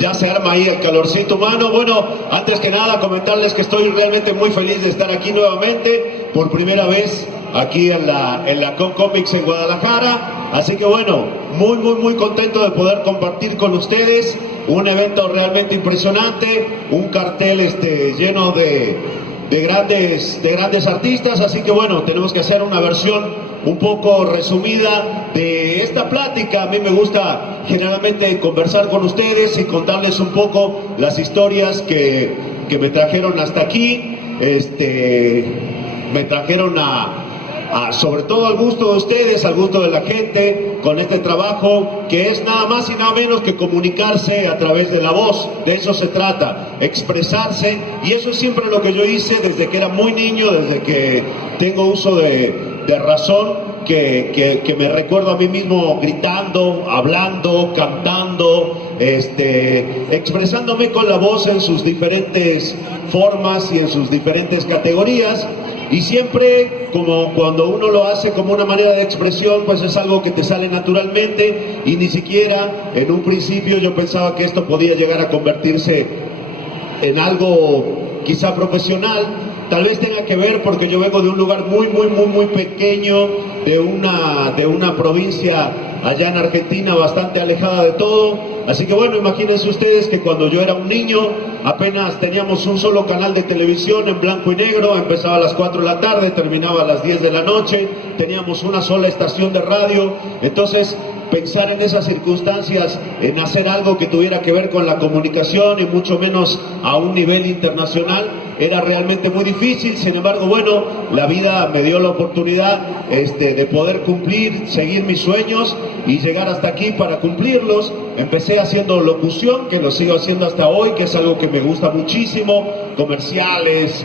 Ya se arma ahí el calorcito humano. Bueno, antes que nada comentarles que estoy realmente muy feliz de estar aquí nuevamente, por primera vez aquí en la Con Comics en Guadalajara. Así que bueno, muy contento de poder compartir con ustedes un evento realmente impresionante, un cartel lleno de grandes artistas. Así que bueno, tenemos que hacer una versión un poco resumida de esta plática. A mí me gusta generalmente conversar con ustedes y contarles un poco las historias que me trajeron hasta aquí. Me trajeron sobre todo al gusto de ustedes, al gusto de la gente, con este trabajo que es nada más y nada menos que comunicarse a través de la voz. De eso se trata, expresarse, y eso es siempre lo que yo hice desde que era muy niño, desde que tengo uso de razón, que me recuerdo a mí mismo gritando, hablando, cantando, expresándome con la voz en sus diferentes formas y en sus diferentes categorías. Y siempre, como cuando uno lo hace como una manera de expresión, pues es algo que te sale naturalmente, y ni siquiera en un principio yo pensaba que esto podía llegar a convertirse en algo quizá profesional. Tal vez tenga que ver porque yo vengo de un lugar muy pequeño, de una provincia allá en Argentina bastante alejada de todo. Así que bueno, imagínense ustedes que cuando yo era un niño apenas teníamos un solo canal de televisión en blanco y negro, empezaba a las 4 de la tarde, terminaba a las 10 de la noche, teníamos una sola estación de radio. Entonces, pensar en esas circunstancias, en hacer algo que tuviera que ver con la comunicación y mucho menos a un nivel internacional, era realmente muy difícil. Sin embargo, bueno, la vida me dio la oportunidad de poder seguir mis sueños y llegar hasta aquí para cumplirlos. Empecé haciendo locución, que lo sigo haciendo hasta hoy, que es algo que me gusta muchísimo, comerciales,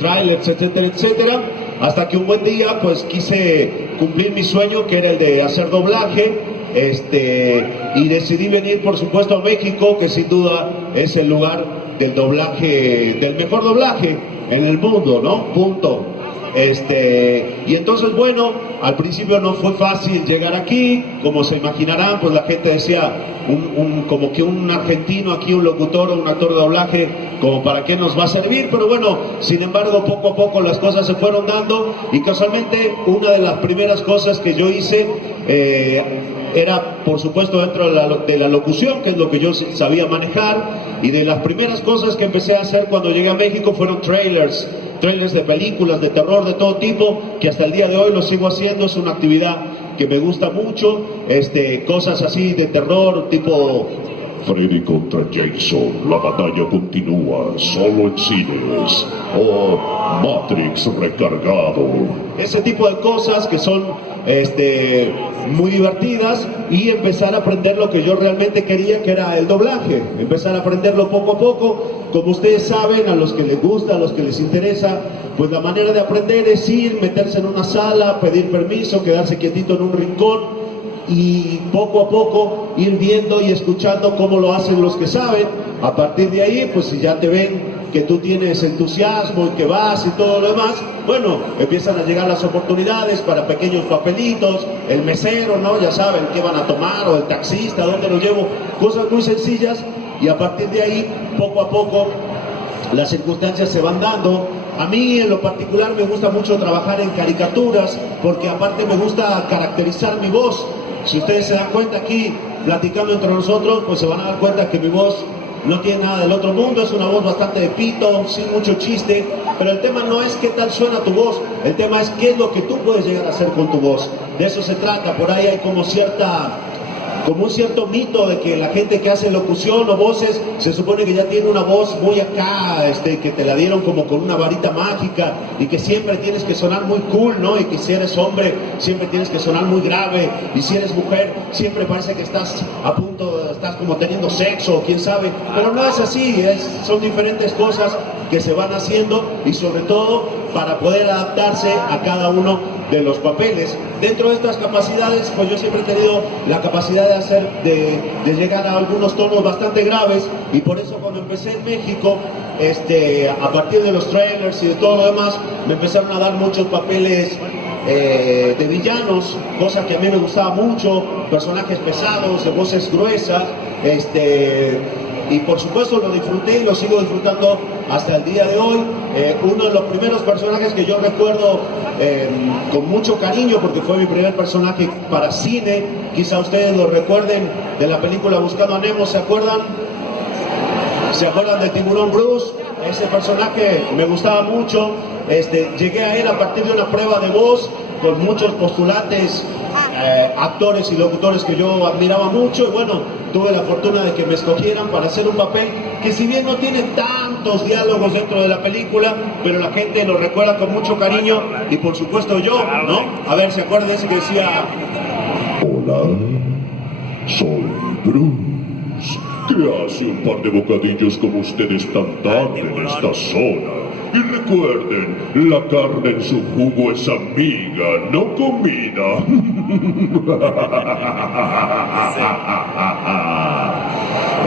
trailers, etcétera, hasta que un buen día pues quise cumplir mi sueño, que era el de hacer doblaje, y decidí venir, por supuesto, a México, que sin duda es el lugar del doblaje, del mejor doblaje en el mundo, ¿no? Punto. Y entonces, bueno, al principio no fue fácil llegar aquí. Como se imaginarán, pues la gente decía, como que un argentino aquí, un locutor o un actor de doblaje, como para qué nos va a servir. Pero bueno, sin embargo, poco a poco las cosas se fueron dando, y casualmente una de las primeras cosas que yo hice era, por supuesto, dentro de la locución, que es lo que yo sabía manejar. Y de las primeras cosas que empecé a hacer cuando llegué a México fueron trailers de películas, de terror, de todo tipo, que hasta el día de hoy lo sigo haciendo. Es una actividad que me gusta mucho, cosas así de terror, tipo Freddy contra Jason, la batalla continúa, solo en cines, o Matrix recargado. Ese tipo de cosas que son muy divertidas, y empezar a aprender lo que yo realmente quería, que era el doblaje. Empezar a aprenderlo poco a poco. Como ustedes saben, a los que les gusta, a los que les interesa, pues la manera de aprender es ir, meterse en una sala, pedir permiso, quedarse quietito en un rincón, y poco a poco ir viendo y escuchando cómo lo hacen los que saben. A partir de ahí, pues si ya te ven que tú tienes entusiasmo y que vas y todo lo demás, bueno, empiezan a llegar las oportunidades para pequeños papelitos, el mesero, ¿no? Ya saben qué van a tomar, o el taxista, dónde lo llevo, cosas muy sencillas. Y a partir de ahí, poco a poco, las circunstancias se van dando. A mí en lo particular me gusta mucho trabajar en caricaturas, porque aparte me gusta caracterizar mi voz. Si ustedes se dan cuenta aquí, platicando entre nosotros, pues se van a dar cuenta que mi voz no tiene nada del otro mundo. Es una voz bastante de pito, sin mucho chiste. Pero el tema no es qué tal suena tu voz, el tema es qué es lo que tú puedes llegar a hacer con tu voz. De eso se trata. Por ahí hay como un cierto mito de que la gente que hace locución o voces se supone que ya tiene una voz muy acá, que te la dieron como con una varita mágica, y que siempre tienes que sonar muy cool, ¿no? Y que si eres hombre siempre tienes que sonar muy grave, y si eres mujer siempre parece que estás estás como teniendo sexo, quién sabe. Pero no es así, son diferentes cosas que se van haciendo, y sobre todo para poder adaptarse a cada uno de los papeles. Dentro de estas capacidades, pues yo siempre he tenido la capacidad de llegar a algunos tonos bastante graves, y por eso cuando empecé en México, a partir de los trailers y de todo lo demás, me empezaron a dar muchos papeles de villanos, cosa que a mí me gustaba mucho, personajes pesados, de voces gruesas, y por supuesto lo disfruté y lo sigo disfrutando hasta el día de hoy. Uno de los primeros personajes que yo recuerdo con mucho cariño, porque fue mi primer personaje para cine, quizá ustedes lo recuerden, de la película Buscando a Nemo, ¿se acuerdan? ¿Se acuerdan de Tiburón Bruce? Ese personaje me gustaba mucho. Llegué a él a partir de una prueba de voz con muchos postulantes, actores y locutores que yo admiraba mucho, y bueno, tuve la fortuna de que me escogieran para hacer un papel que, si bien no tiene tantos diálogos dentro de la película, pero la gente lo recuerda con mucho cariño, y por supuesto yo, ¿no? A ver, ¿se acuerdan de ese que decía: hola, soy Bruce. ¿Qué hace un par de bocadillos como ustedes tan tarde en esta zona? Y recuerden, la carne en su jugo es amiga, no comida.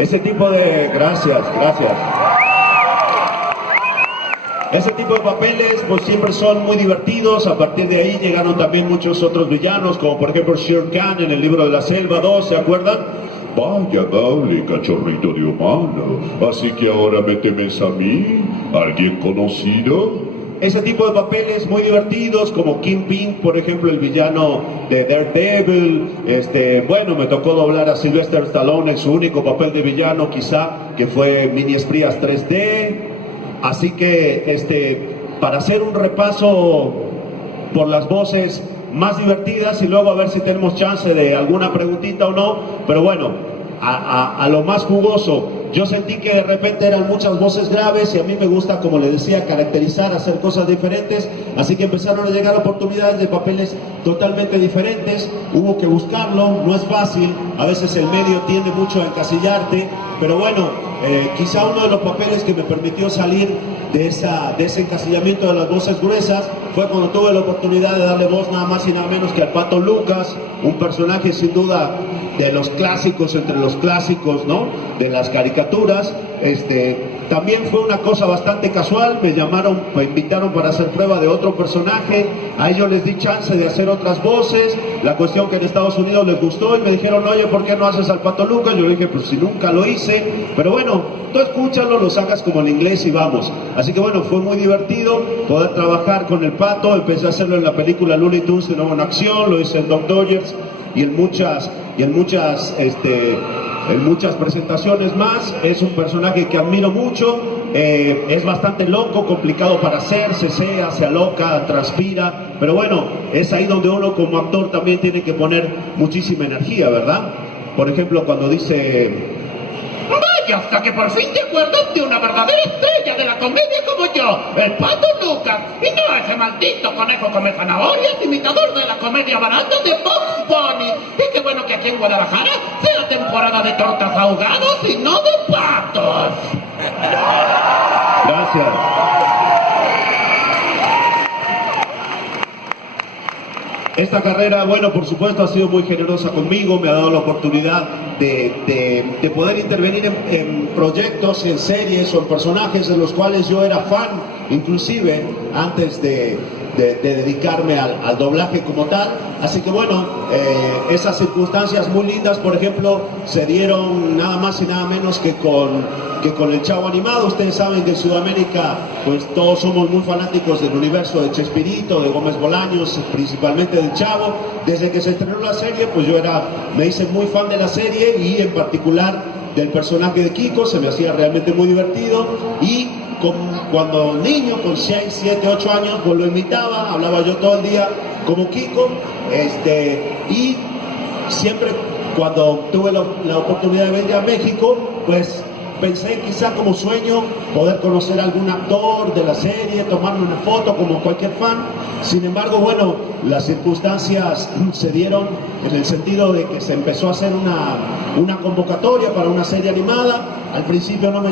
Ese tipo de... Gracias. Ese tipo de papeles pues siempre son muy divertidos. A partir de ahí llegaron también muchos otros villanos, como por ejemplo Shere Khan en el Libro de la Selva 2, ¿se acuerdan? Vaya, dale, cachorrito de humano. Así que ahora me temes a mí, ¿alguien conocido? Ese tipo de papeles muy divertidos, como Kingpin, por ejemplo, el villano de Daredevil. Bueno, me tocó doblar a Sylvester Stallone en su único papel de villano, quizá, que fue Mini Espías 3D. Así que, para hacer un repaso por las voces más divertidas, y luego a ver si tenemos chance de alguna preguntita o no, pero bueno, a lo más jugoso. Yo sentí que de repente eran muchas voces graves, y a mí me gusta, como les decía, caracterizar, hacer cosas diferentes, así que empezaron a llegar oportunidades de papeles totalmente diferentes. Hubo que buscarlo, no es fácil, a veces el medio tiende mucho a encasillarte, pero bueno, quizá uno de los papeles que me permitió salir de ese encasillamiento de las voces gruesas fue cuando tuve la oportunidad de darle voz nada más y nada menos que al Pato Lucas, un personaje sin duda de los clásicos, entre los clásicos, ¿no?, de las caricaturas. También fue una cosa bastante casual, me invitaron para hacer prueba de otro personaje, a ellos les di chance de hacer otras voces, la cuestión que en Estados Unidos les gustó y me dijeron: oye, ¿por qué no haces al Pato Lucas? Yo le dije: pues si nunca lo hice, pero bueno, tú escúchalo, lo sacas como en inglés y vamos. Así que bueno, fue muy divertido poder trabajar con el Pato. Empecé a hacerlo en la película Looney Tunes de nuevo en acción, lo hice en Doc Dodgers y en muchas presentaciones más. Es un personaje que admiro mucho, es bastante loco, complicado para hacer, se aloca, transpira, pero bueno, es ahí donde uno como actor también tiene que poner muchísima energía, ¿verdad? Por ejemplo, cuando dice: vaya, hasta que por fin te acuerdas de una verdadera estrella de la comedia como yo, el Pato Lucas, y no ese maldito conejo come zanahorias, imitador de la comedia barata de Bugs Bunny. Y qué bueno que aquí en Guadalajara sea temporada de tortas ahogadas y no de patos. Gracias. Esta carrera, bueno, por supuesto, ha sido muy generosa conmigo, me ha dado la oportunidad de poder intervenir en proyectos, en series o en personajes de los cuales yo era fan, inclusive antes de dedicarme al doblaje como tal. Así que bueno, esas circunstancias muy lindas, por ejemplo, se dieron nada más y nada menos que con el Chavo animado. Ustedes saben que en Sudamérica pues todos somos muy fanáticos del universo de Chespirito, de Gómez Bolaños, principalmente del Chavo. Desde que se estrenó la serie, pues me hice muy fan de la serie, y en particular del personaje de Kiko. Se me hacía realmente muy divertido, y cuando niño, con 6, 7, 8 años, pues lo imitaba, hablaba yo todo el día como Kiko, y siempre cuando tuve la oportunidad de venir a México, pues pensé quizá como sueño poder conocer a algún actor de la serie, tomarme una foto como cualquier fan. Sin embargo, bueno, las circunstancias se dieron en el sentido de que se empezó a hacer una convocatoria para una serie animada. Al principio no me